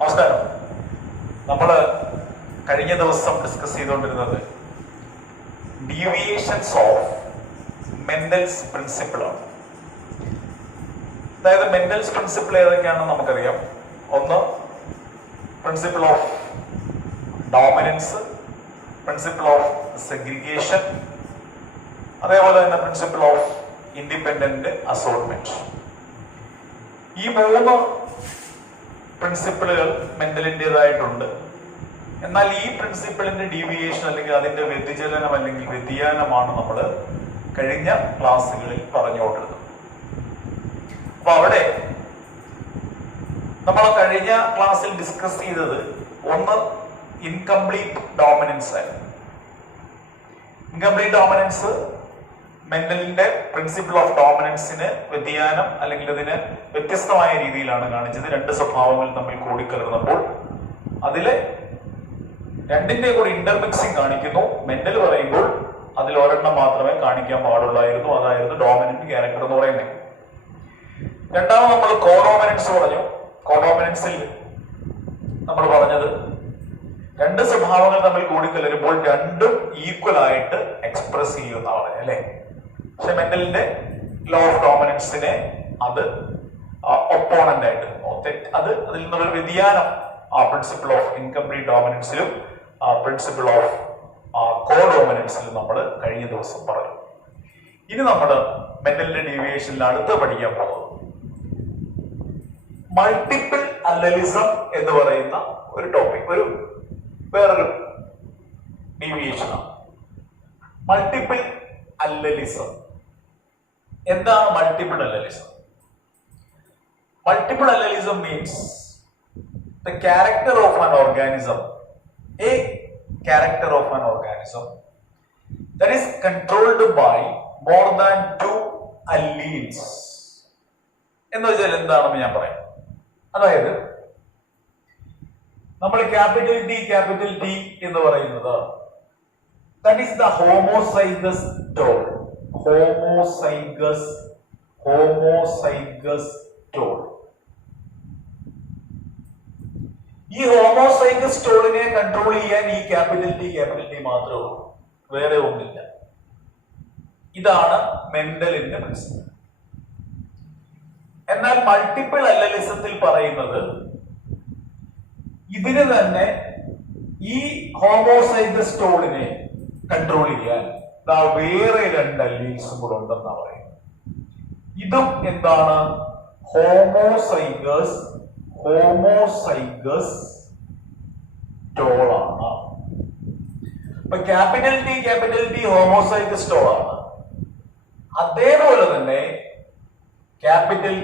നമസ്കാരം. നമ്മൾ കഴിഞ്ഞ ദിവസം ഡിസ്കസ് ചെയ്തുകൊണ്ടിരുന്നത് ഡീവിയേഷൻസ് ഓഫ് മെൻഡൽസ് പ്രിൻസിപ്പിൾ ആണ്. അതായത് മെൻഡൽസ് പ്രിൻസിപ്പിൾ ഏതൊക്കെയാണെന്ന് നമുക്കറിയാം. ഒന്ന് principle of dominance, principle of segregation, അതേപോലെ തന്നെ പ്രിൻസിപ്പിൾ ഓഫ് ഇൻഡിപെൻഡന്റ് അസോർട്ട്മെന്റ്. ഈ മൂന്ന് പ്രിൻസിപ്പിളുകൾ മെന്റലിൻ്റെതായിട്ടുണ്ട്. എന്നാൽ ഈ പ്രിൻസിപ്പിളിന്റെ ഡീവിയേഷൻ അല്ലെങ്കിൽ അതിന്റെ വ്യതിചലനം അല്ലെങ്കിൽ വ്യതിയാനമാണ് നമ്മൾ കഴിഞ്ഞ ക്ലാസ്സുകളിൽ പറഞ്ഞുകൊണ്ടിരുന്നത്. അപ്പൊ അവിടെ നമ്മൾ കഴിഞ്ഞ ക്ലാസ്സിൽ ഡിസ്കസ് ചെയ്തത് ഒന്ന് ഇൻകംപ്ലീറ്റ് ഡോമിനൻസ് ആയിരുന്നു. ഇൻകംപ്ലീറ്റ് ഡോമിനൻസ് മെന്റലിന്റെ പ്രിൻസിപ്പിൾ ഓഫ് ഡോമിനൻസിന് വ്യതിയാനം അല്ലെങ്കിൽ അതിന് വ്യത്യസ്തമായ രീതിയിലാണ് കാണിച്ചത്. രണ്ട് സ്വഭാവങ്ങൾ തമ്മിൽ കൂടിക്കലർന്നപ്പോൾ അതില് രണ്ടിന്റെ കൂടി ഇന്റർമിക്സിങ് കാണിക്കുന്നു. മെന്റൽ പറയുമ്പോൾ അതിൽ ഒരെണ്ണം മാത്രമേ കാണിക്കാൻ പാടുള്ളായിരുന്നു, അതായിരുന്നു ഡോമിനന്റ് ക്യാരക്ടർ എന്ന് പറയുന്നത്. രണ്ടാമത് നമ്മൾ കോഡോമിനൻസ് പറഞ്ഞു. കോഡോമിനൻസിൽ നമ്മൾ പറഞ്ഞത് രണ്ട് സ്വഭാവങ്ങൾ തമ്മിൽ കൂടിക്കലരുമ്പോൾ രണ്ടും ഈക്വൽ ആയിട്ട് എക്സ്പ്രസ് ചെയ്യുന്നതാണ് അല്ലെ. പക്ഷെ മെന്റലിന്റെ ലോ ഓഫ് ഡോമിനൻസിനെ അത് ഒപ്പോണന്റ് ആയിട്ട് അതിൽ നിന്നൊരു വ്യതിയാനം ആ പ്രിൻസിപ്പിൾ ഓഫ് ഇൻകംപ്ലീറ്റ് ഡോമിനൻസിലും പ്രിൻസിപ്പിൾ ഓഫ് കോഡോമിനൻസിലും നമ്മൾ കഴിഞ്ഞ ദിവസം പറഞ്ഞു. ഇനി നമ്മൾ മെന്റലിന്റെ ഡീവിയേഷനിൽ അടുത്ത് പഠിക്കാൻ പോകുന്നത് മൾട്ടിപ്പിൾ അല്ലലിസം എന്ന് പറയുന്ന ഒരു ടോപ്പിക്, വേറൊരു ഡീവിയേഷനാണ്. Multiple allelism. എന്താണ് multiple allelism? Multiple allelism means the character of an organism, a character of an organism that is controlled by more than 2 alleles. എന്ന് വെച്ചാൽ എന്താണെന്ന് ഞാൻ പറയാം. അതായത് നമ്മൾ ക്യാപിറ്റൽ ടി എന്ന് പറയുന്നത് that is the homozygous toll. homozygous toll. ഈ ഹോമോസൈഗസ് ടോളിനെ കൺട്രോൾ ചെയ്യാൻ ഈ ക്യാപിറ്റൽ ടി മാത്രമേ ഉള്ളൂ, വേറെ ഒന്നില്ല. ഇതാണ് മെന്റലിന്റെ പ്രിൻസിപ്പിൾ. എന്നാൽ മൾട്ടിപ്പിൾ അല്ലലിസത്തിൽ പറയുന്നത് ഇതിന് തന്നെ ഈ ഹോമോസൈഗസ് ടോളിനെ കൺട്രോൾ ചെയ്യാൻ വേറെ രണ്ട് അല്ലീൽസും കൂടെ ഉണ്ടെന്നാ പറയുന്നത്. ഇതും എന്താണ്? ഹോമോസൈഗസ് ടോളാണ്. അപ്പൊ ക്യാപിറ്റൽ ടി ഹോമോസൈഗസ് ടോളാണ്. അതേപോലെ തന്നെ capital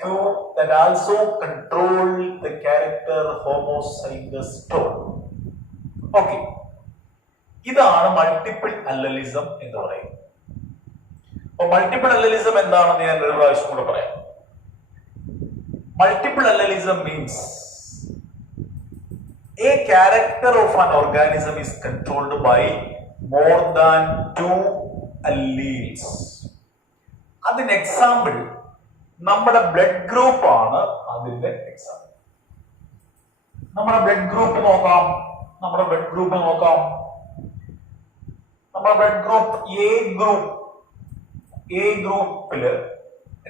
Q that also control the character homozygous toll. Okay, ഇതാണ് മൾട്ടിപ്പിൾ അല്ലലിസം എന്ന് പറയുന്നത്. അപ്പൊ മൾട്ടിപ്പിൾ അല്ലലിസം എന്താണെന്ന് ഞാൻ ഒരു പ്രാവശ്യം കൂടെ പറയാം. Multiple allelism means a character of an organism is controlled by more than 2 alleles. അതിന് എക്സാമ്പിൾ നമ്മുടെ ബ്ലഡ് ഗ്രൂപ്പ് ആണ്. അതിന്റെ എക്സാമ്പിൾ നമ്മുടെ ബ്ലഡ് ഗ്രൂപ്പ് നോക്കാം. നമ്മുടെ ബ്ലഡ് ഗ്രൂപ്പ് എ ഗ്രൂപ്പില്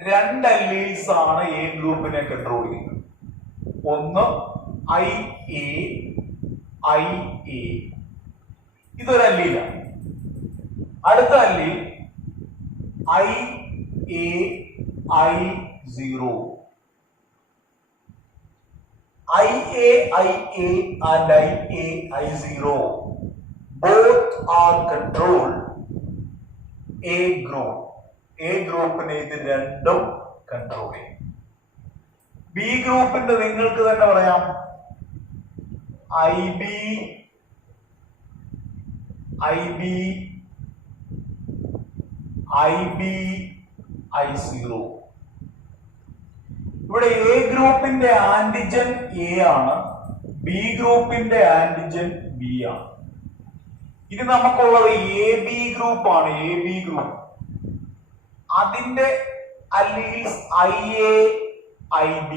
രണ്ട് അല്ലീൽസ് ആണ് എ ഗ്രൂപ്പിനെ കൺട്രോൾ ചെയ്യുന്നത്. ഒന്ന് ഐ എ, ഇതൊരു അല്ലീലാണ്. അടുത്ത allele I0. IA and I0 both are controlled A group. A ഗ്രൂപ്പിനെ ഇത് രണ്ടും കൺട്രോൾ ചെയ്യും. ബി ഗ്രൂപ്പിന്റെ നിങ്ങൾക്ക് തന്നെ പറയാം IB I0. ഇവിടെ എ ഗ്രൂപ്പിന്റെ ആന്റിജൻ എ ആണ്, ബി ഗ്രൂപ്പിന്റെ ആന്റിജൻ ബി ആണ്. ഇനി നമുക്കുള്ളത് എ ബി ഗ്രൂപ്പ് ആണ്. അതിന്റെ അല്ലീൽസ് IA IB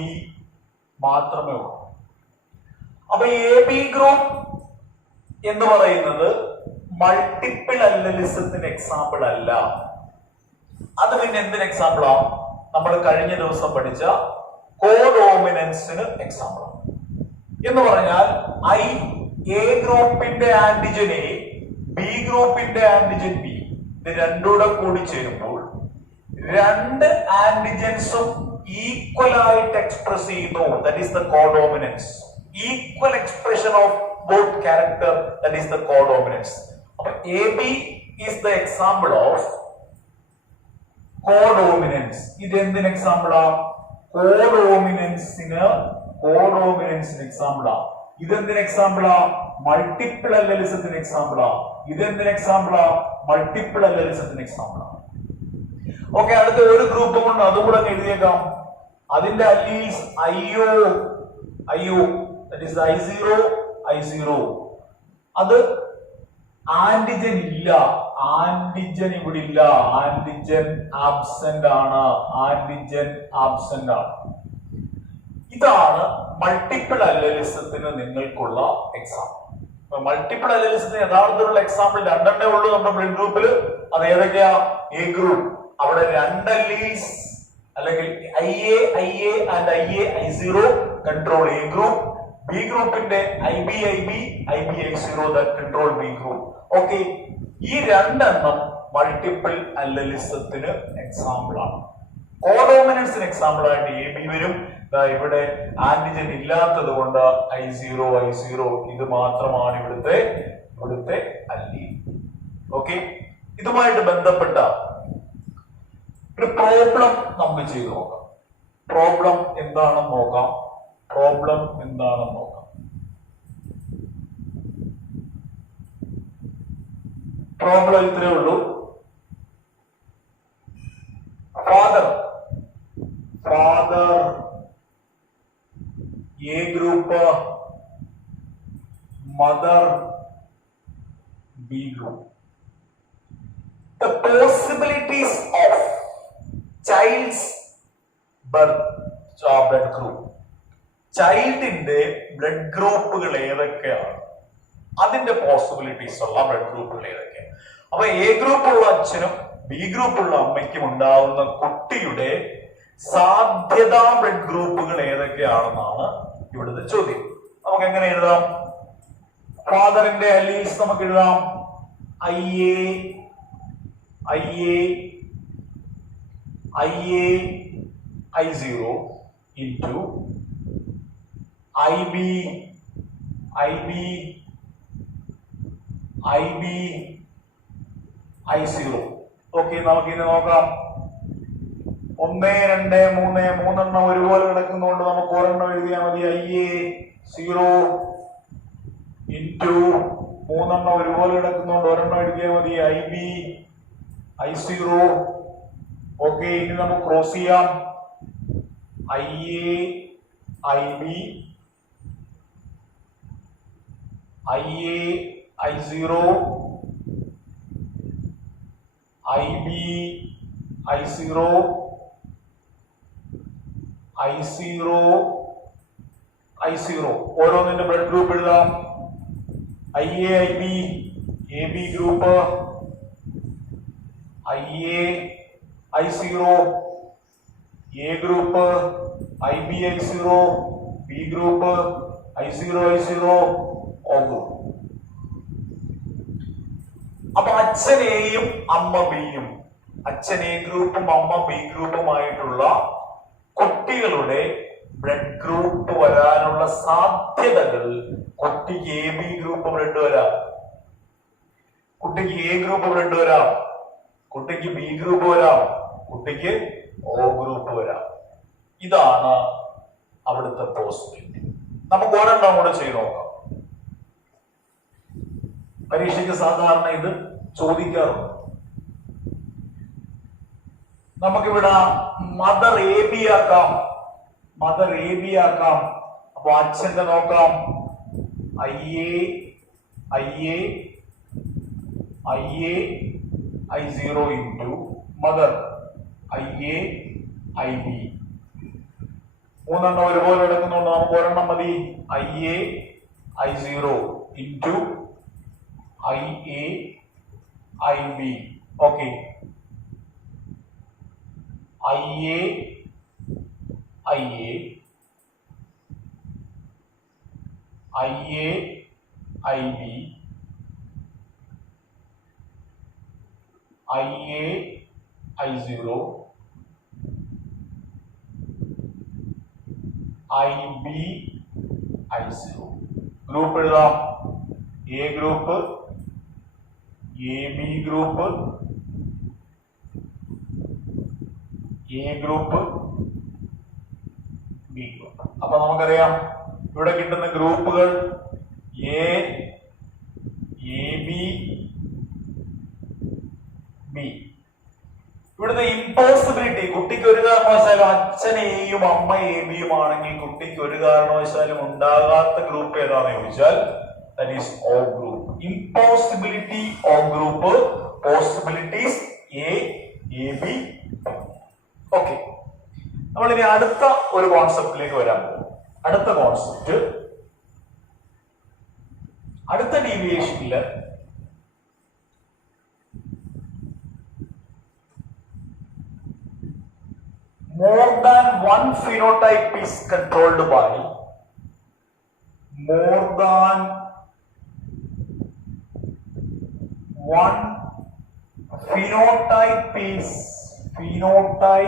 മാത്രമേ ഉള്ളൂ. അപ്പൊ എ ബി ഗ്രൂപ്പ് എന്ന് പറയുന്നത് മൾട്ടിപ്പിൾ അല്ലലിസത്തിന് എക്സാമ്പിൾ അല്ല. അത് പിന്നെ എന്തിന് എക്സാമ്പിളാ? നമ്മൾ കഴിഞ്ഞ ദിവസം പഠിച്ച കോഡോമിനൻസിന് എക്സാമ്പിൾ ആണ്. എന്ന് പറഞ്ഞാൽ എ ഗ്രൂപ്പിന്റെ ആന്റിജൻ എ, ബി ഗ്രൂപ്പിന്റെ ആന്റിജൻ ബി, ഇത് രണ്ടുകൂടെ കൂടി ചേരുമ്പോൾ രണ്ട് ആന്റിജൻസും ഈക്വൽ ആയിട്ട് എക്സ്പ്രസ് ചെയ്യുന്നു. That is the codominance. Equal expression of both character, that is the codominance. അപ്പൊ AB is the example of codominance. ഇത് എന്തിന് എക്സാമ്പിൾ ആ? കോഡോമിനൻസിന് എക്സാമ്പിൾ ആ. ഇതെന്തിന് എക്സാമ്പിൾ ആ? മൾട്ടിപ്പിൾ അല്ലലിസത്തിന് എക്സാമ്പിൾ ആ. ഇതെന്തിന് എക്സാമ്പിൾ ആ? മൾട്ടിപ്പിൾ അല്ലലിസത്തിന് എക്സാമ്പിൾ ആ. ഓക്കെ, അടുത്ത ഒരു ഗ്രൂപ്പ് കൊണ്ട് അതുകൂടെ എഴുതിയേക്കാം. അതിന്റെ alleles IO, that is I0 അത് ആന്റിജൻ ഇല്ല. ആന്റിജൻ ഇവിടെ ഇല്ല. ആന്റിജൻ ആബ്സെന്റ് ആണ്. ഇതാണ് മൾട്ടിപ്പിൾ അല്ലലിസത്തിന് നിങ്ങൾക്കുള്ള എക്സാമ്പിൾ. മൾട്ടിപ്പിൾ അല്ലലിസത്തിന് യഥാർത്ഥത്തിലുള്ള എക്സാമ്പിൾ രണ്ടെണ്ണേ ഉള്ളൂ നമ്മുടെ ബ്ലഡ് ഗ്രൂപ്പിൽ. അത് ഏതൊക്കെയാ? എ ഗ്രൂപ്പ്, അവിടെ രണ്ട് അല്ലീൽസ് അല്ലെങ്കിൽ IA and I0 control A group. B ഗ്രൂപ്പിന്റെ IB I0 that control B group. Okay, ഈ രണ്ടെണ്ണം മൾട്ടിപ്പിൾ അല്ലലിസത്തിന് എക്സാമ്പിൾ ആണ്. കോഡോമിനൻസിന് എക്സാമ്പിൾ ആയിട്ട് AB വരും. ഇവിടെ ആന്റിജൻ ഇല്ലാത്തത് കൊണ്ട് I0 ഇത് മാത്രമാണ് ഇവിടുത്തെ അല്ലീൽ. ഓക്കെ, ഇതുമായിട്ട് ബന്ധപ്പെട്ട ഒരു പ്രോബ്ലം നമുക്ക് ചെയ്തു നോക്കാം. പ്രോബ്ലം എന്താണെന്ന് നോക്കാം. പ്രോബ്ലം ഇത്രയേ ഉള്ളൂ. Father A group, mother B group. The possibilities of child's birth blood group. ചൈൽഡിന്റെ ബ്ലഡ് ഗ്രൂപ്പുകൾ ഏതൊക്കെയാണ്? അതിന്റെ പോസിബിലിറ്റീസ് ഉള്ള ബ്ലഡ് ഗ്രൂപ്പുകൾ ഏതൊക്കെയാണ്? അപ്പൊ എ ഗ്രൂപ്പുള്ള അച്ഛനും ബി ഗ്രൂപ്പുള്ള അമ്മയ്ക്കും ഉണ്ടാവുന്ന കുട്ടിയുടെ സാധ്യതാ ബ്ലഡ് ഗ്രൂപ്പുകൾ ഏതൊക്കെയാണെന്നാണ് ഇവിടുത്തെ ചോദ്യം. നമുക്ക് എങ്ങനെ എഴുതാം? ഫാദറിന്റെ അല്ലീൽസ് നമുക്ക് എഴുതാം. I0 into IB I0. Okay, നമുക്ക് ഇനി നോക്കാം. 1 2 3 മൂന്നെണ്ണം ഒരുപോലെ കിടക്കുന്നതുകൊണ്ട് നമുക്ക് ഒരെണ്ണം എഴുതിയാൽ മതി. IA0 into മൂന്നെണ്ണം ഒരുപോലെ കിടക്കുന്നതുകൊണ്ട് ഒരെണ്ണം എഴുതിയാൽ മതി. IB I0. ഓക്കെ, ഇനി നമുക്ക് ക്രോസ് ചെയ്യാം. IB I0 IB I0 ഓരോന്നിന്റെ ബ്ലഡ് ഗ്രൂപ്പ് എഴുതാം. IB AB group, I0 A group, IB I0 B group, I0 O group. അപ്പൊ അച്ഛൻ എയും അമ്മ ബിയും, അച്ഛൻ എ ഗ്രൂപ്പും അമ്മ ബി ഗ്രൂപ്പുമായിട്ടുള്ള കുട്ടികളുടെ ബ്ലഡ് ഗ്രൂപ്പ് വരാനുള്ള സാധ്യതകൾ, കുട്ടിക്ക് എ ബി ഗ്രൂപ്പ് ബ്ലഡ് വരാം, കുട്ടിക്ക് എ ഗ്രൂപ്പ് ബ്ലഡ് വരാം, കുട്ടിക്ക് ബി ഗ്രൂപ്പ് വരാം, കുട്ടിക്ക് O ഗ്രൂപ്പ് വരാം. ഇതാണ് അവിടുത്തെ പോസിബിലിറ്റി. നമുക്ക് ഒരെണ്ണം കൂടെ ചെയ്ത് നോക്കാം. പരീക്ഷയ്ക്ക് സാധാരണ ഇത് ചോദിക്കാറുണ്ട്. നമുക്കിവിടെ മദർ എ ബി ആക്കാം. അപ്പൊ അച്ഛന്റെ നോക്കാം. I0 into mother IB. മൂന്നെണ്ണം ഒരുപോലെ എടുക്കുന്നുണ്ട്, നമുക്ക് ഒരെണ്ണം മതി. IA I0 into IA IB. Okay, IA IA IA IB IA I0 IB I0. Group എഴുതാം. A group, AB group, A group, B group. അപ്പൊ നമുക്കറിയാം ഇവിടെ കിട്ടുന്ന ഗ്രൂപ്പുകൾ എ, AB, ബി. ഇവിടുത്തെ ഇമ്പോസിബിലിറ്റി, കുട്ടിക്ക് ഒരു കാരണവശാലും അച്ഛൻ എയും അമ്മ AB-യും ആണെങ്കിൽ കുട്ടിക്ക് ഒരു കാരണവശാലും ഉണ്ടാകാത്ത ഗ്രൂപ്പ് ഏതാണെന്ന് ചോദിച്ചാൽ that is O group. Impossibility O group, possibilities A, AB. Okay, നമ്മൾ ഇനി അടുത്ത ഒരു കോൺസെപ്റ്റിലേക്ക് വരാൻ പോകും. അടുത്ത കോൺസെപ്റ്റ്, അടുത്ത ഡീവിയേഷനില് more than one phenotype is controlled by more than one phenotype is controlled by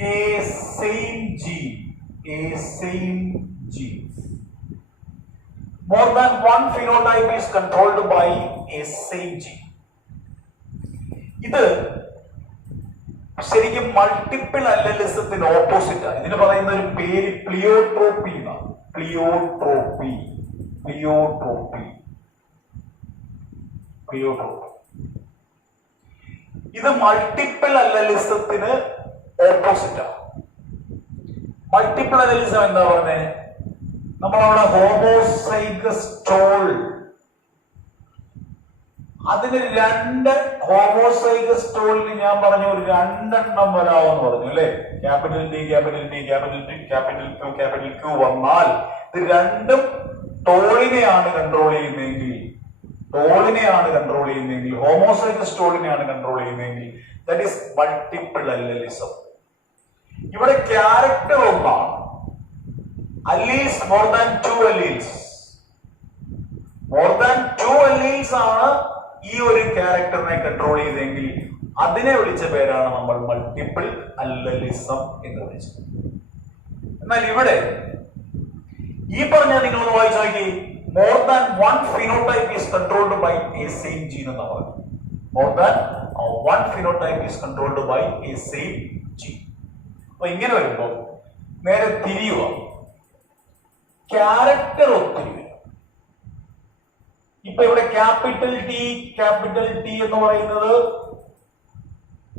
a same gene. More than one phenotype is controlled by a same gene. ഇത് ശരിക്കും മൾട്ടിപ്പിൾ അല്ലലിസത്തിന് ഓപ്പോസിറ്റ് ആണ്. ഇതിന് പറയുന്ന ഒരു പേര് പ്ലിയോട്രോപ്പി എന്നാണ്. പ്ലിയോട്രോപ്പി. ഇത് മൾട്ടിപ്പിൾ അല്ലലിസത്തിന് ഓപ്പോസിറ്റ് ആണ്. മൾട്ടിപ്പിൾ അല്ലലിസം എന്താ പറഞ്ഞത്? നമ്മളവിടെ ഹോമോസൈഗസ് സ്റ്റോൾ, അതിന് രണ്ട് ഹോമോസൈഗസ് സ്റ്റോളിന് ഞാൻ പറഞ്ഞു ഒരു രണ്ടെണ്ണം വരാമെന്ന് പറഞ്ഞു അല്ലെ. Capital D, capital T, capital T, capital Q, capital Q വന്നാൽ ഇത് രണ്ടും ടോളിനെയാണ് കൺട്രോൾ ചെയ്യുന്നതെങ്കിൽ, ഹോമോസൈഗസ് സ്റ്റോളിനെയാണ് കൺട്രോൾ ചെയ്യുന്നതെങ്കിൽ ദാറ്റ് ഈസ് മൾട്ടിപ്പിൾ അല്ലലിസം. ഇവിടെ ക്യാരക്ടർ ഒന്നാണ്. alleles more than two alleles ആണ് ഈ ഒരു ക്യാരക്ടറിനെ കൺട്രോൾ ചെയ്തെങ്കിൽ അതിനെ വിളിച്ച പേരാണ് നമ്മൾ മൾട്ടിപ്പിൾ അല്ലലിസം എന്ന് വിളിച്ചത്. എന്നാൽ ഇവിടെ ഈ പറഞ്ഞ നിങ്ങളൊന്ന് വായിച്ചു നോക്കി, more than one phenotype is controlled by a same gene എന്ന് പറഞ്ഞു. more than one phenotype is controlled by a same gene. അപ്പൊ ഇങ്ങനെ വരുമ്പോൾ നേരെ തിരിയുക, ക്യാരക്ടർ ഒത്തിരി വരും. ഇപ്പൊ ഇവിടെ ക്യാപിറ്റൽ ടി എന്ന് പറയുന്നത്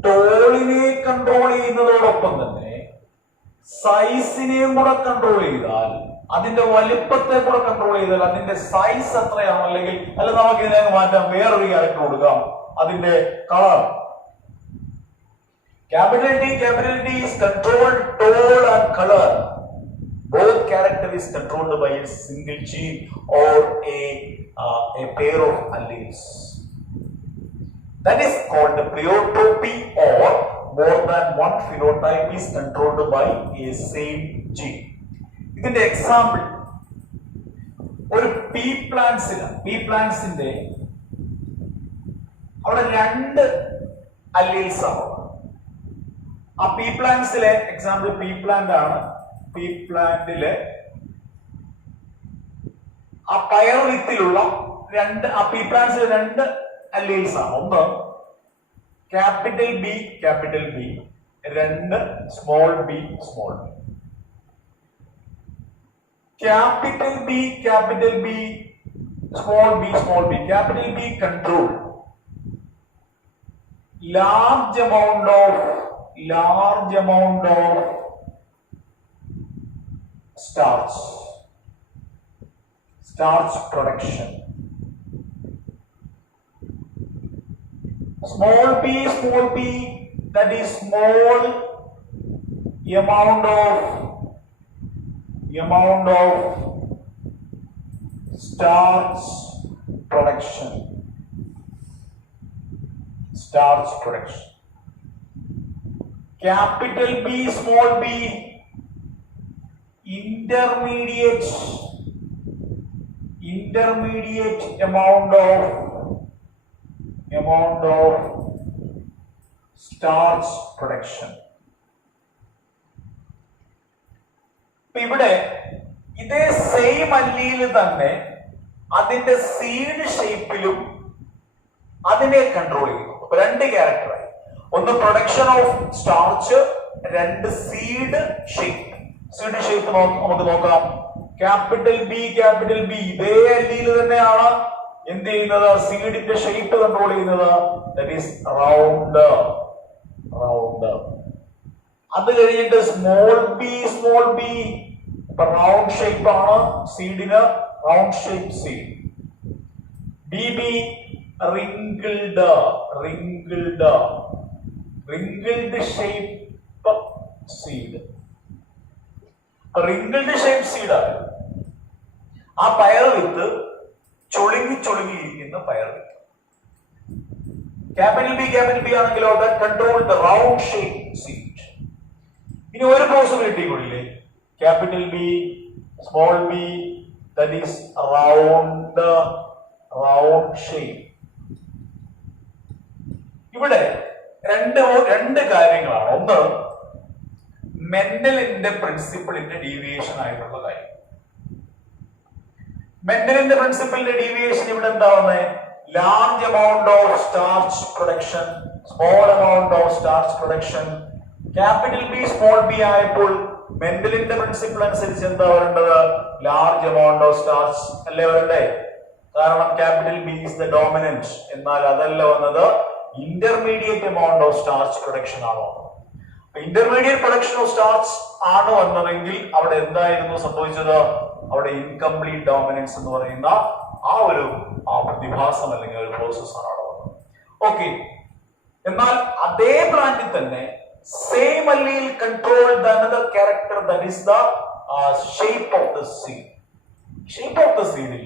ടോളിനെ കൺട്രോൾ ചെയ്യുന്നതോടൊപ്പം തന്നെ സൈസിനെയും കൂടെ കൺട്രോൾ ചെയ്താൽ, അതിന്റെ വലിപ്പത്തെ കൂടെ കൺട്രോൾ ചെയ്താൽ അതിന്റെ സൈസ് എത്രയാണ്, അല്ലെങ്കിൽ അല്ല നമുക്ക് ഇതിനെ മാറ്റാം, വേറൊരു ക്യാരക്ടർ കൊടുക്കാം, അതിന്റെ colour. Capital T is controlled tall and color. Both character is controlled by a single gene or a pair of alleles. That is called pleiotropy, or more than one phenotype is controlled by a same gene. ഇതിന്റെ example ഒരു P പ്ലാന്റ്സിന്റെ അവിടെ രണ്ട് alleles ആണ്. ആ P പ്ലാന്റ്സിലെ example P plant ആണ്. P പ്ലാന്റിലെ ആ പയർ വിത്തിലുള്ള ആ പീ പ്ലാന്റ്സിലെ രണ്ട് അല്ലീൽസ് ആണ്. ഒന്ന് ക്യാപിറ്റൽ ബി, രണ്ട് small B. Capital B, small b. Capital B control large amount of starch production. small b, that is small amount of starch production. Capital B, small b, intermediate amount of starch production. ഇവിടെ ഇതേ same അല്ലിയിൽ തന്നെ അതിന്റെ seed ഷേപ്പിലും അതിനെ control ചെയ്യുന്നു. അപ്പൊ രണ്ട് ക്യാരക്ടറായി. ഒന്ന് പ്രൊഡക്ഷൻ ഓഫ് സ്റ്റാർച്ച്, രണ്ട് സീഡ് ഷേപ്പ്. സീഡ് ഷേപ്പ് നമുക്ക് നോക്കാം. ക്യാപിറ്റൽ ബി ഇതേ അല്ലിയിൽ തന്നെയാണ് എന്ത് ചെയ്യുന്നത്? സീഡിന്റെ ഷേപ്പ് കൺട്രോൾ ചെയ്യുന്നത്. That is round. അത് കഴിഞ്ഞിട്ട് സ്മോൾ ബി റൗണ്ട് ഷേപ്പ് ആണ് സീഡിന്, round shape seed. B wrinkled shape seed. Wrinkled shape seed ആ പയർ വിത്ത് ചുളുങ്ങിയിരിക്കുന്ന പയർ വിത്ത്. ക്യാപിറ്റൽ ബി ആണെങ്കിലോ that control the round shape seed. ഇനി ഒരു പോസിബിലിറ്റി കൂടിയില്ലേ? Capital B, small B, that is round shape. ഇവിടെ രണ്ട് കാര്യങ്ങളാണ്. ഒന്ന് മെൻഡലിന്റെ പ്രിൻസിപ്പിളിന്റെ ഡീവിയേഷൻ ആയിട്ടുള്ള കാര്യം. മെൻഡലിന്റെ പ്രിൻസിപ്പിളിന്റെ ഡീവിയേഷൻ ഇവിടെ എന്താവുന്നത്? Large amount of starch production, small amount of starch production. Capital B small B ആയപ്പോൾ മെൻഡലിന്റെ പ്രിൻസിപ്പിൾ അനുസരിച്ച് എന്താ വരേണ്ടത്? ലാർജ് എമൗണ്ട് ഓഫ് സ്റ്റാർച്ച് അല്ലേ വരണ്ടേ? കാരണം capital B is the dominant. എന്നാൽ അതല്ല വന്നത്, intermediate amount of starch production ആണോ? ഇന്റർമീഡിയറ്റ് പ്രൊഡക്ഷൻ ഓഫ് സ്റ്റാർച്ച് ആണ് വന്നതെങ്കിൽ അവിടെ എന്തായിരുന്നു സംഭവിച്ചത്? അവിടെ ഇൻകംപ്ലീറ്റ് ഡോമിനൻസ് എന്ന് പറയുന്ന ആ പ്രതിഭാസം അല്ലെങ്കിൽ ഒരു പ്രോസസ് ആണ് അവിടെ വന്നത്. ഓക്കെ. എന്നാൽ അതേ പ്ലാന്റിൽ തന്നെ സെയിം അല്ലിയിൽ controlled another character, that is the shape of the seed. Shape of the സീഡിൽ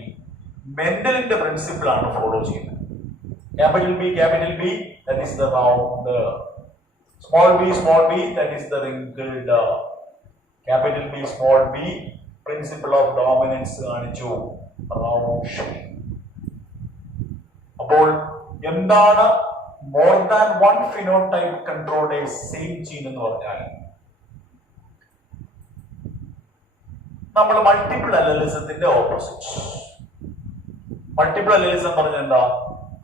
മെൻഡലിന്റെ പ്രിൻസിപ്പിൾ ആണ് ഫോളോ ചെയ്യുന്നത്. Capital B that is the round. Small b that is the wrinkled. Capital B small b principle of dominance കാണിച്ചു, round shape. അപ്പോൾ എന്താണ് more than one phenotype controlled a same gene എന്ന് പറഞ്ഞാൽ? നമ്മൾ multiple അലലിസത്തിന്റെ opposite. Multiple allelism പറഞ്ഞാൽ എന്താ?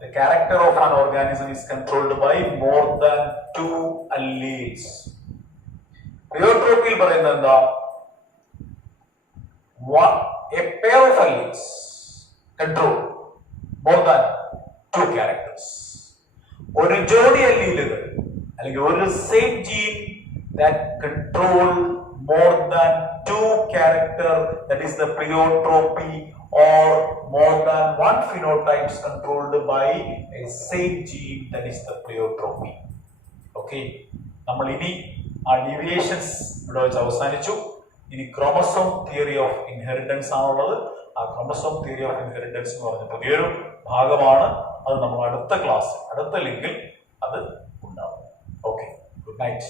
The character of an organism is controlled by more than two alleles. Pleiotropiൽ പറയുന്നത് എന്താ? A pair of alleles control more than two characters. ഒരു ജോഡി അല്ലീലുകൾ അല്ലെങ്കിൽ ഒരു same gene that control more than two character, that is the pleiotropy, or more than one phenotypes controlled by a same gene, that is the pleiotropy. Okay, നമ്മൾ ഇനി ആ deviations ഇവിടെ വെച്ച് അവസാനിച്ചു. ഇനി ക്രോമസോം തിയറി ഓഫ് ഇൻഹെറിറ്റൻസ് ആണുള്ളത്. ആ chromosome theory of inheritance എന്ന് പറഞ്ഞ പുതിയൊരു ഭാഗമാണ്. അത് നമ്മൾ അടുത്ത ക്ലാസ്, അടുത്ത ലിങ്കിൽ അത് ഉണ്ടാവും. Okay, good night.